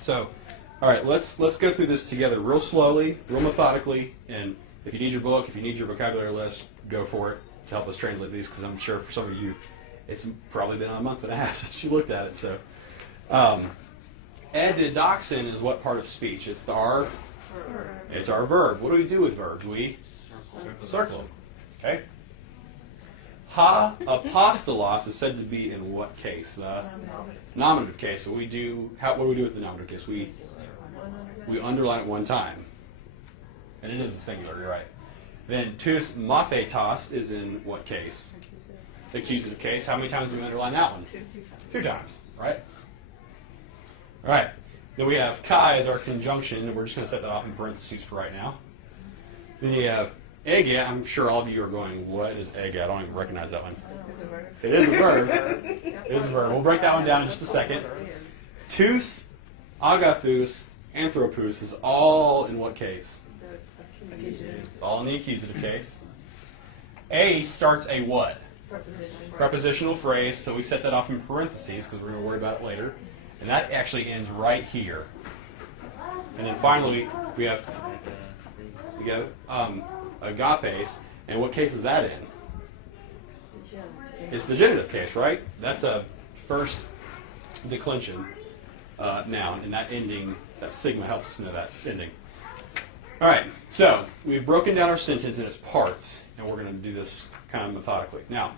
So, all right, let's go through this together real slowly, real methodically, and if you need your book, if you need your vocabulary list, go for it to help us translate these, because I'm sure for some of you, it's probably been a month and a half since you looked at it. So, edidoxin is what part of speech? It's our verb. What do we do with verbs? We circle them. Okay. Ha apostolos is said to be in what case? The nominative case. So what do we do with the nominative case? We underline it one time. And it is a singular, you're right. Then tous mathetos is in what case? Accusative case. How many times do we underline that one? Two times, right? All right. Then we have kai as our conjunction, and we're just going to set that off in parentheses for right now. Then you have ege. I'm sure all of you are going, what is ege? I don't even recognize that one. It is a verb. It is a verb. We'll break that one down in just a second. Tous, agathus, anthropous is all in what case? It's all in the accusative case. A starts a what? Prepositional phrase, so we set that off in parentheses because we're going to worry about it later. And that actually ends right here. And then finally, we have agapes. And what case is that in? It's the genitive case, right? That's a first declension noun, and that ending, that sigma helps us know that ending. All right, so we've broken down our sentence in its parts, and we're going to do this kind of methodically. Now,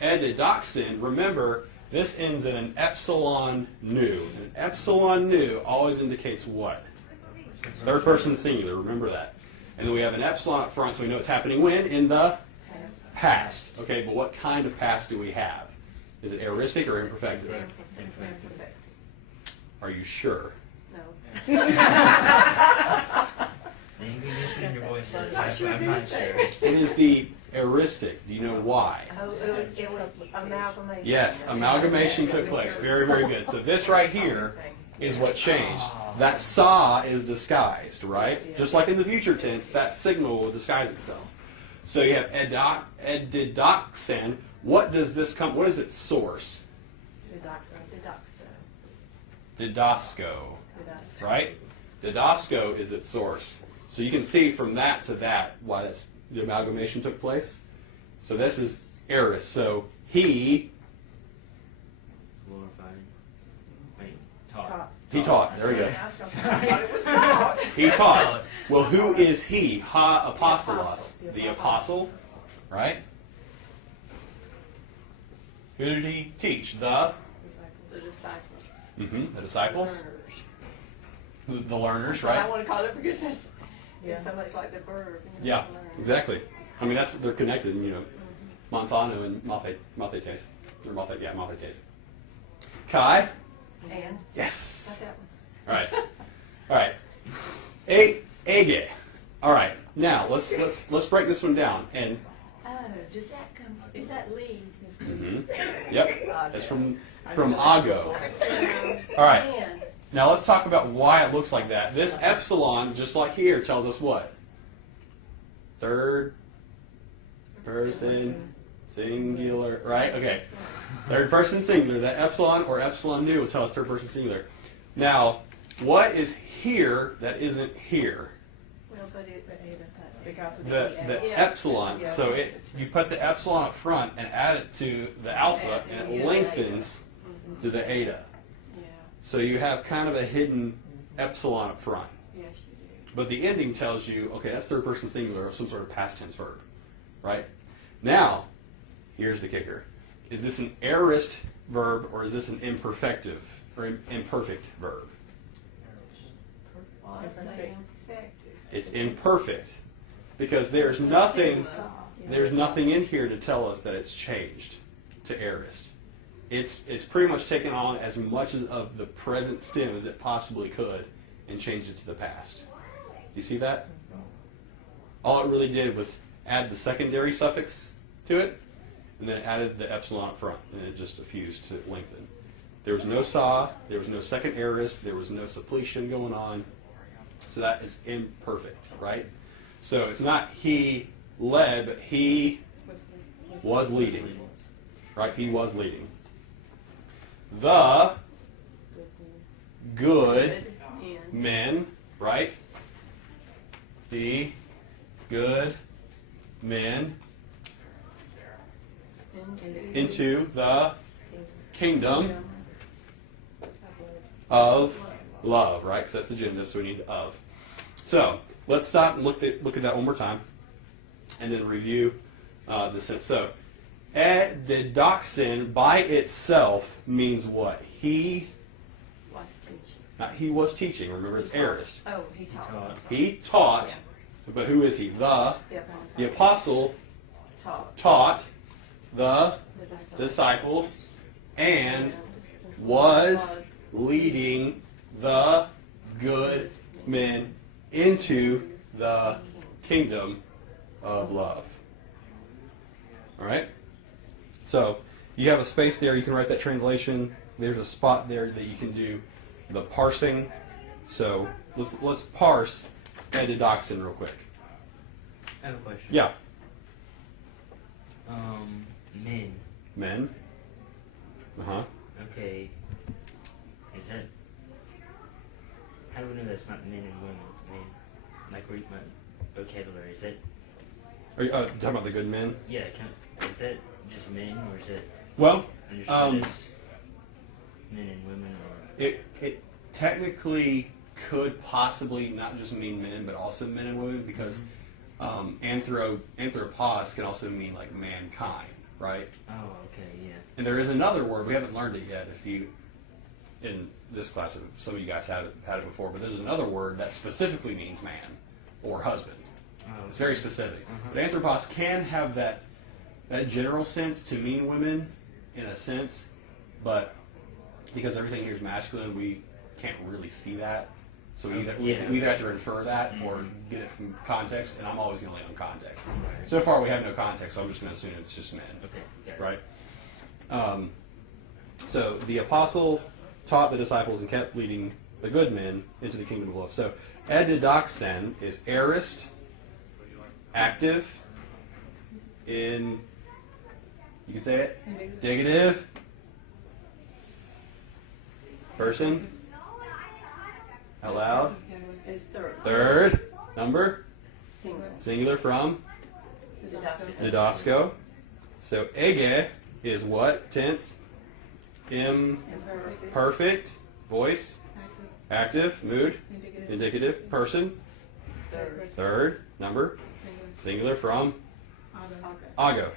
edidoxin, remember, this ends in an epsilon nu. An epsilon nu always indicates what? Third person singular, remember that. And then we have an epsilon up front, so we know it's happening when? In the past. Okay, but what kind of past do we have? Is it aoristic or imperfective? Imperfect. Are you sure? No. The English in your voice says, I'm not sure. It is the aoristic. Do you know why? Oh, it was amalgamation. Yes, amalgamation took place. Very, very good. So this right here is what changed. That saw is disguised, right? Just like in the future tense, that sigma will disguise itself. So you have edidoxin. What does this come? What is its source? Didasco, right? Didasco is its source. So you can see from that to that why the amalgamation took place. So this is aorist. So he Taught. He taught. There we go. He taught. Well, who is he? Ha apostolos. The apostle, right? Who did he teach? The disciples. The disciples. The learners, right? I want to call it because it's so much like the verb. Yeah, exactly. I mean, they're connected, you know. Monthano and mathetes. Or mathetes. Kai? And? Yes. Not that one. All right. All right. Ege. All right. Now let's break this one down. And Oh, does that come? Is that lead? Yep. That's from ago. All right. And. Now let's talk about why it looks like that. This epsilon, just like here, tells us what? Third person singular, right? Okay. Third person singular. That epsilon or epsilon nu will tell us third person singular. Now, what is here that isn't here? Well, but it's The epsilon. So you put the epsilon up front and add it to the alpha, and it lengthens to the eta. So you have kind of a hidden epsilon up front. Yes, you do. But the ending tells you, okay, that's third person singular of some sort of past tense verb, right? Now, here's the kicker. Is this an aorist verb or is this an imperfective or imperfect verb? Well, I'd say imperfect. It's imperfect because there's nothing in here to tell us that it's changed to aorist. It's pretty much taken on as much of the present stem as it possibly could and changed it to the past. You see that? All it really did was add the secondary suffix to it, and then added the epsilon up front, and it just fused to lengthen. There was no saw, there was no second aorist, there was no suppletion going on, so that is imperfect, right? So it's not he led, but he was leading, right? He was leading. The good in men, right? The good men into the kingdom of love, right? Because that's the genitive, so we need of. So let's stop and look at that one more time, and then review the sense. So, edidoxin by itself means what? He was teaching. Remember, it's aorist. Oh, he taught. He taught, but who is he? The apostle taught the disciples and was leading the good men into the kingdom of love. All right? So you have a space there. You can write that translation. There's a spot there that you can do the parsing. So let's parse edidoxin real quick. I have a question. Yeah. Men. Men. Uh-huh. Okay. Is that... How do we know that's not men and women? Men. Like, read my vocabulary. Is that... Are you talking about the good men? Yeah, is that just men, or is it Well, understood as men and women, or... it technically could possibly not just mean men, but also men and women, because anthropos can also mean like mankind, right? Oh, okay, yeah. And there is another word, we haven't learned it yet. If you, in this class, some of you guys had it before, but there's another word that specifically means man or husband. Oh, okay. It's very specific. But anthropos can have that general sense to mean women in a sense, but because everything here is masculine, we can't really see that. So we either have to infer that or get it from context, and I'm always going to lean on context. Right. So far we have no context, so I'm just going to assume it's just men. Okay, yeah. Right? So the apostle taught the disciples and kept leading the good men into the kingdom of love. So edidoxen is aorist, active, in, you can say it, indicative, person, out loud, is third. third, number, Single. singular from, didasco. So ege is what tense? Imperfect, voice, active, mood, indicative, person, Third. third, number, singular from, ago.